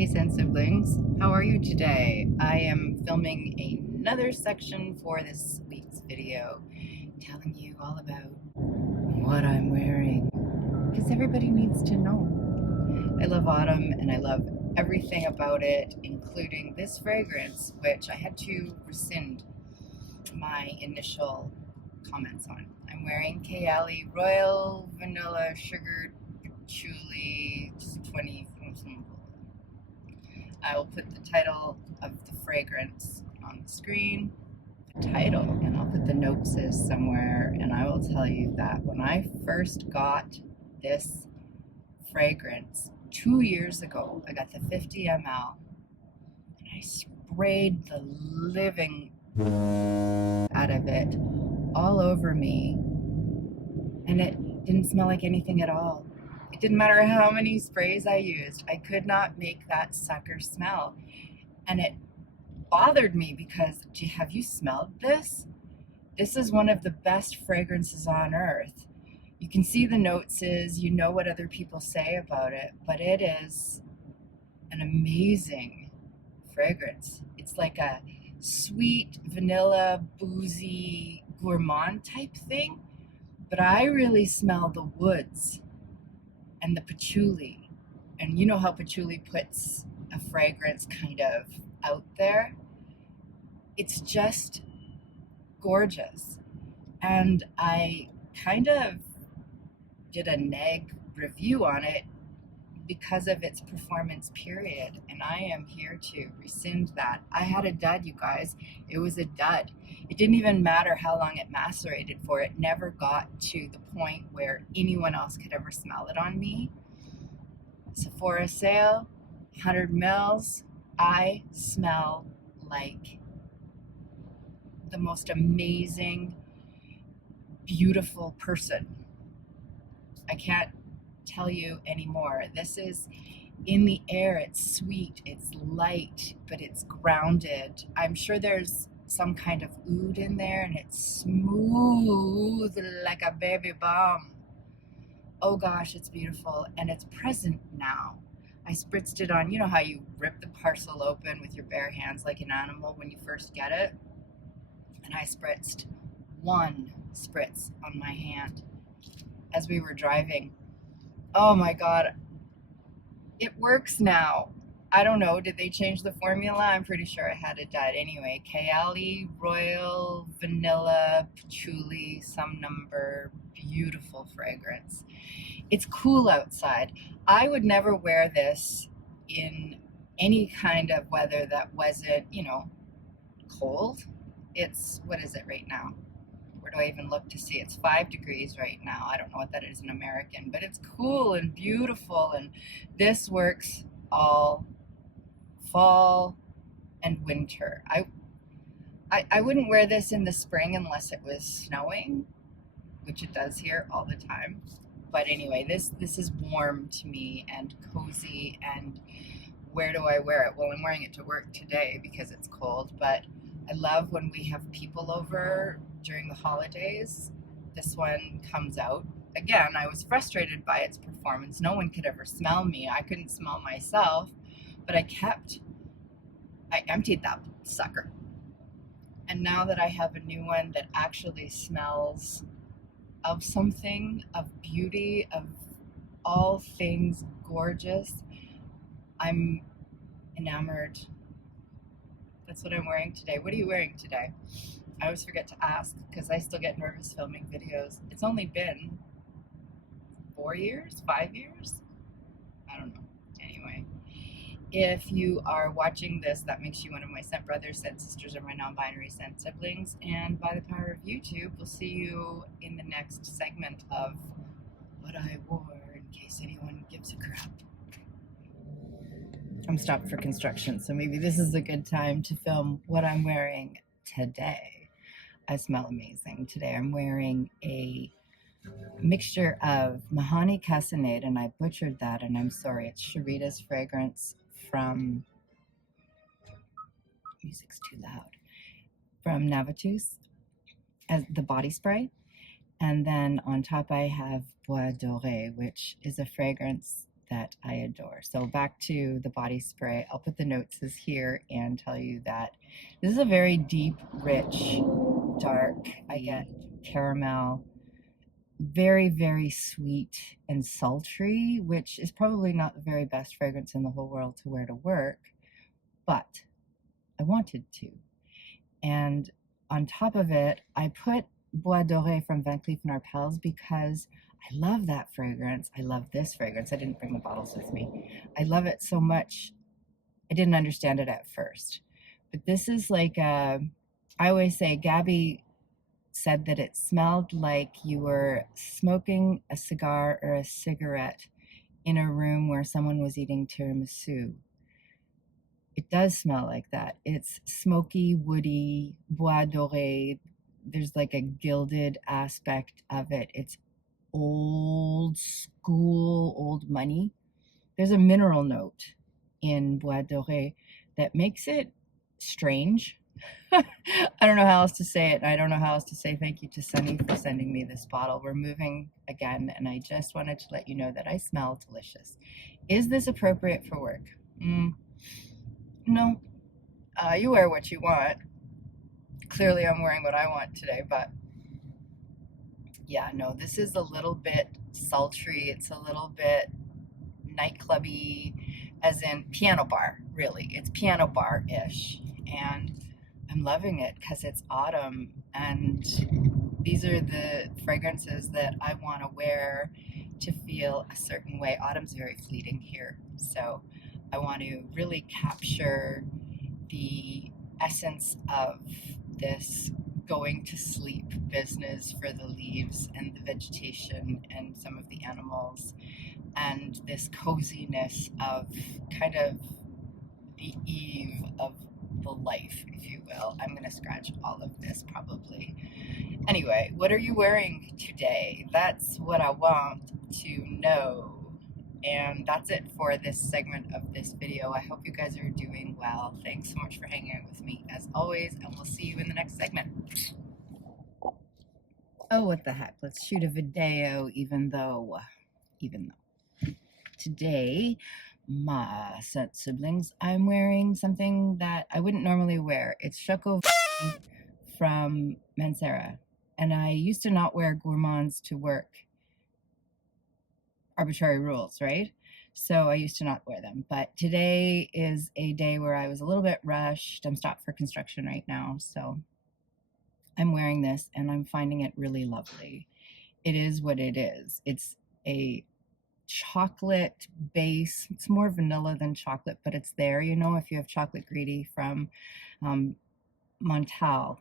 Hey Sense Siblings, how are you today? I am filming another section for this week's video, telling you all about what I'm wearing, because everybody needs to know. I love autumn and I love everything about it, including this fragrance, which I had to rescind my initial comments on. I'm wearing Kayali Royal Vanilla Sugared Patchouli 20. I will put the title of the fragrance on the screen, the title, and I'll put the notes somewhere. And I will tell you that when I first got this fragrance 2 years ago, I got the 50 ml and I sprayed the living out of it all over me, and it didn't smell like anything at all. It didn't matter how many sprays I used, I could not make that sucker smell. And it bothered me because, have you smelled this? This is one of the best fragrances on earth. You can see the notes, you know what other people say about it, but it is an amazing fragrance. It's like a sweet, vanilla, boozy, gourmand type thing, but I really smell the woods and the patchouli. And you know how patchouli puts a fragrance kind of out there? It's just gorgeous. And I kind of did a neg review on it because of its performance period, and I am here to rescind that. I had a dud, you guys. It was a dud. It didn't even matter how long it macerated for. It never got to the point where anyone else could ever smell it on me. Sephora sale, 100 mils. I smell like the most amazing, beautiful person. I can't tell you anymore. This is in the air. It's sweet, it's light, but it's grounded. I'm sure there's some kind of oud in there, and it's smooth like a baby bomb. Oh gosh, it's beautiful, and it's present now. I spritzed it on, you know how you rip the parcel open with your bare hands like an animal when you first get it? And I spritzed one spritz on my hand as we were driving. Oh my God, it works now. I don't know, did they change the formula? I'm pretty sure I had it done. Anyway, Kayali Royal Vanilla Patchouli, some number, beautiful fragrance. It's cool outside. I would never wear this in any kind of weather that wasn't, cold. It's, what is it right now? Where do I even look to see? It's 5 degrees right now. I don't know what that is in American, but it's cool and beautiful. And this works all fall and winter. I wouldn't wear this in the spring unless it was snowing, which it does here all the time. But anyway, this is warm to me and cozy. And where do I wear it? Well, I'm wearing it to work today because it's cold, but I love when we have people over during the holidays. This one comes out. Again, I was frustrated by its performance. No one could ever smell me. I couldn't smell myself, but I emptied that sucker. And now that I have a new one that actually smells of something, of beauty, of all things gorgeous, I'm enamored. That's what I'm wearing today. What are you wearing today? I always forget to ask because I still get nervous filming videos. It's only been 4 years, 5 years? I don't know. Anyway, if you are watching this, that makes you one of my scent brothers, scent sisters, or my non-binary scent siblings. And by the power of YouTube, we'll see you in the next segment of what I wore, in case anyone gives a crap. I'm stopped for construction, so maybe this is a good time to film what I'm wearing today. I smell amazing. Today I'm wearing a mixture of Mahani Casanate, and I butchered that, and I'm sorry. It's Sharita's fragrance from, music's too loud, from Navatus as the body spray. And then on top I have Bois Doré, which is a fragrance that I adore. So back to the body spray. I'll put the notes here and tell you that this is a very deep, rich, dark, I get caramel, very, very sweet and sultry, which is probably not the very best fragrance in the whole world to wear to work, but I wanted to. And on top of it, I put Bois Doré from Van Cleef & Arpels because I love that fragrance. I love this fragrance. I didn't bring the bottles with me. I love it so much. I didn't understand it at first. But this is like I always say, Gabby said that it smelled like you were smoking a cigar or a cigarette in a room where someone was eating tiramisu. It does smell like that. It's smoky, woody, bois doré. There's like a gilded aspect of it. It's old school, old money. There's a mineral note in bois doré that makes it strange. I don't know how else to say it. I don't know how else to say thank you to Sunny for sending me this bottle. We're moving again, and I just wanted to let you know that I smell delicious. Is this appropriate for work? No. You wear what you want. Clearly I'm wearing what I want today, but yeah, no, this is a little bit sultry. It's a little bit nightclubby, as in piano bar, really. It's piano bar-ish. And I'm loving it because it's autumn, and these are the fragrances that I want to wear to feel a certain way. Autumn's very fleeting here, so I want to really capture the essence of this going to sleep business for the leaves and the vegetation and some of the animals, and this coziness of kind of the eve of the life, if you will. I'm going to scratch all of this probably. Anyway, what are you wearing today? That's what I want to know. And that's it for this segment of this video. I hope you guys are doing well. Thanks so much for hanging out with me as always, and we'll see you in the next segment. Oh, what the heck. Let's shoot a video even though. Today, my siblings, I'm wearing something that I wouldn't normally wear. It's Choco from Mancera. And I used to not wear gourmands to work. Arbitrary rules, right? So I used to not wear them. But today is a day where I was a little bit rushed. I'm stopped for construction right now. So I'm wearing this and I'm finding it really lovely. It is what it is. It's a chocolate base. It's more vanilla than chocolate, but it's there. You know, if you have Chocolate Greedy from Montal,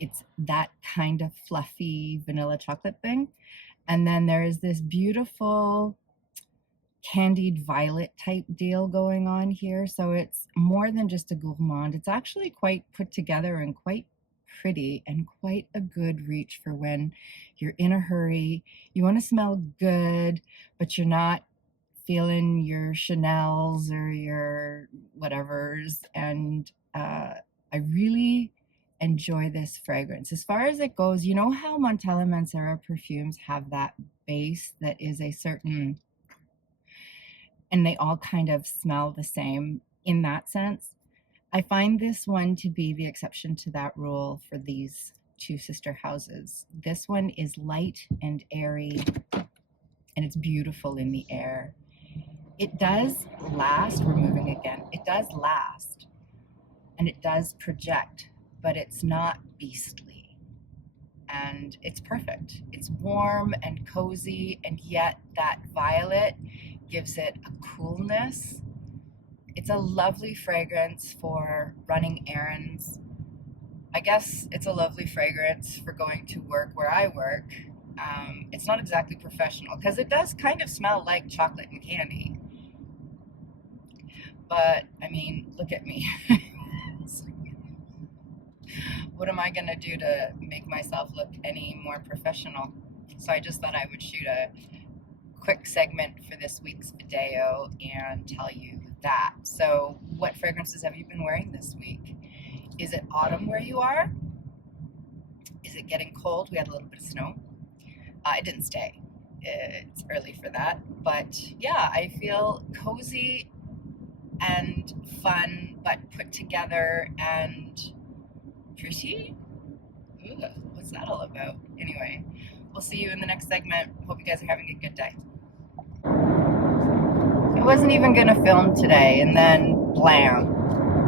it's that kind of fluffy vanilla chocolate thing. And then there is this beautiful candied violet type deal going on here. So it's more than just a gourmand. It's actually quite put together and quite pretty and quite a good reach for when you're in a hurry. You want to smell good, but you're not feeling your Chanel's or your whatevers. And I really enjoy this fragrance. As far as it goes, you know how Montal and Mancera perfumes have that base that is a certain, and they all kind of smell the same in that sense. I find this one to be the exception to that rule for these two sister houses. This one is light and airy, and it's beautiful in the air. It does last. We're moving again. It does last, and it does project, but it's not beastly. And it's perfect. It's warm and cozy, and yet that violet gives it a coolness. It's a lovely fragrance for running errands. I guess it's a lovely fragrance for going to work where I work. It's not exactly professional because it does kind of smell like chocolate and candy. But, I mean, look at me. What am I going to do to make myself look any more professional? So I just thought I would shoot a quick segment for this week's video and tell you that. So what fragrances have you been wearing this week? Is it autumn where you are? Is it getting cold? We had a little bit of snow. It didn't stay. It's early for that, but yeah, I feel cozy and fun, but put together and pretty. Ooh, what's that all about? Anyway, we'll see you in the next segment. Hope you guys are having a good day. I wasn't even gonna film today, and then blam.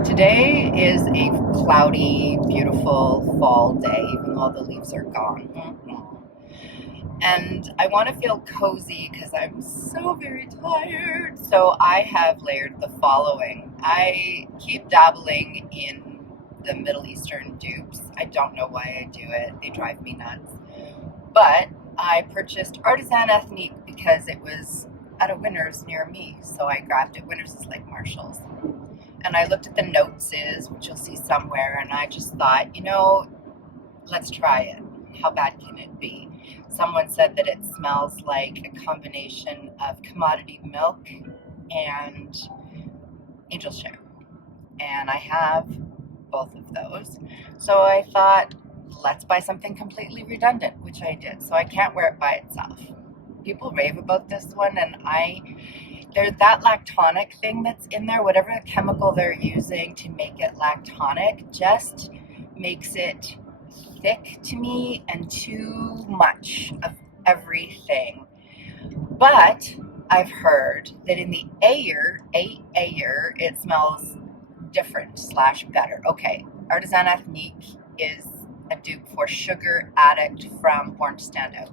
Today is a cloudy, beautiful fall day, even though the leaves are gone. And I want to feel cozy because I'm so very tired. So I have layered the following. I keep dabbling in the Middle Eastern dupes. I don't know why I do it. They drive me nuts. But I purchased Artisan Ethnique because it was at a Winners near me. So I grabbed it. Winners is like Marshall's. And I looked at the noteses, which you'll see somewhere, and I just thought, let's try it. How bad can it be? Someone said that it smells like a combination of commodity milk and Angel Share. And I have both of those. So I thought, let's buy something completely redundant, which I did. So I can't wear it by itself. People rave about this one, and there's that lactonic thing that's in there, whatever chemical they're using to make it lactonic just makes it thick to me and too much of everything. But I've heard that in the Ayer, it smells different / better. Okay, Artisan Ethnique is a dupe for Sugar Addict from Orange Standout.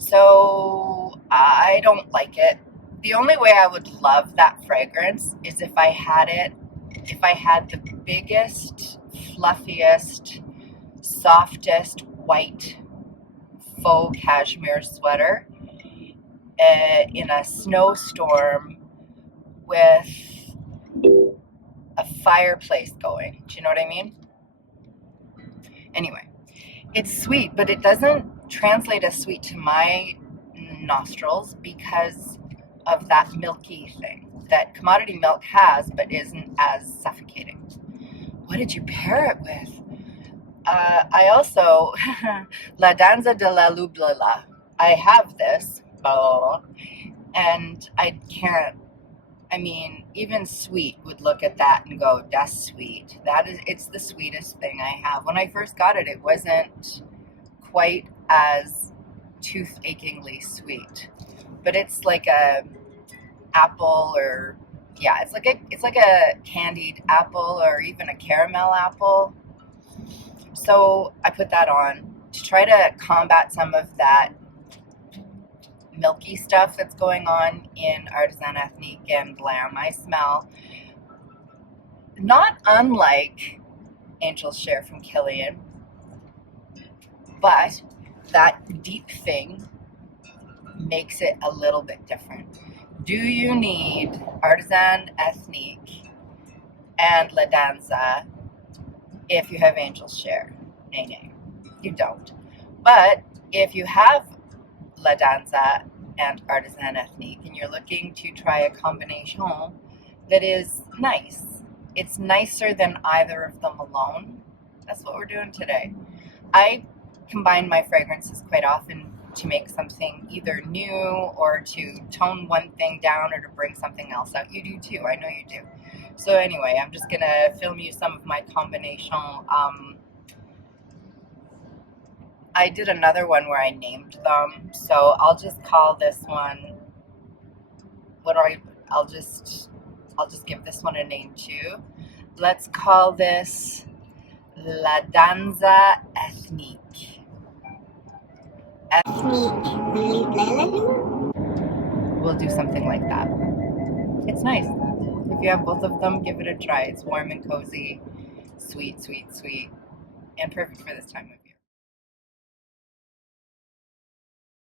So I don't like it. The only way I would love that fragrance is if I had the biggest, fluffiest, softest white faux cashmere sweater in a snowstorm with a fireplace going. Do you know what I mean? Anyway, it's sweet, but it doesn't translate as sweet to my nostrils because of that milky thing that commodity milk has, but isn't as suffocating. What did you pair it with? I also, La Danza de la Lublala. I have this, and I can't, even Sweet would look at that and go, that's sweet. It's the sweetest thing I have. When I first got it, it wasn't quite as tooth-achingly sweet, but it's like a apple, or it's like a candied apple or even a caramel apple. So I put that on to try to combat some of that milky stuff that's going on in Artisan Ethnique and Blam. I smell not unlike Angel Share from Kilian, but that deep thing makes it a little bit different. Do you need Artisan Ethnique and La Danza if you have Angel Share? Nay, you don't. But if you have La Danza and Artisan Ethnique and you're looking to try a combination that is nice, it's nicer than either of them alone. That's what we're doing today. I combine my fragrances quite often to make something either new or to tone one thing down or to bring something else out. You do too. I know you do. So anyway, I'm just going to film you some of my combination. I did another one where I named them. So I'll just call this one, I'll just give this one a name too. Let's call this La Danza Ethnique. We'll do something like that. It's nice. If you have both of them, give it a try. It's warm and cozy, sweet, sweet, sweet, and perfect for this time of year.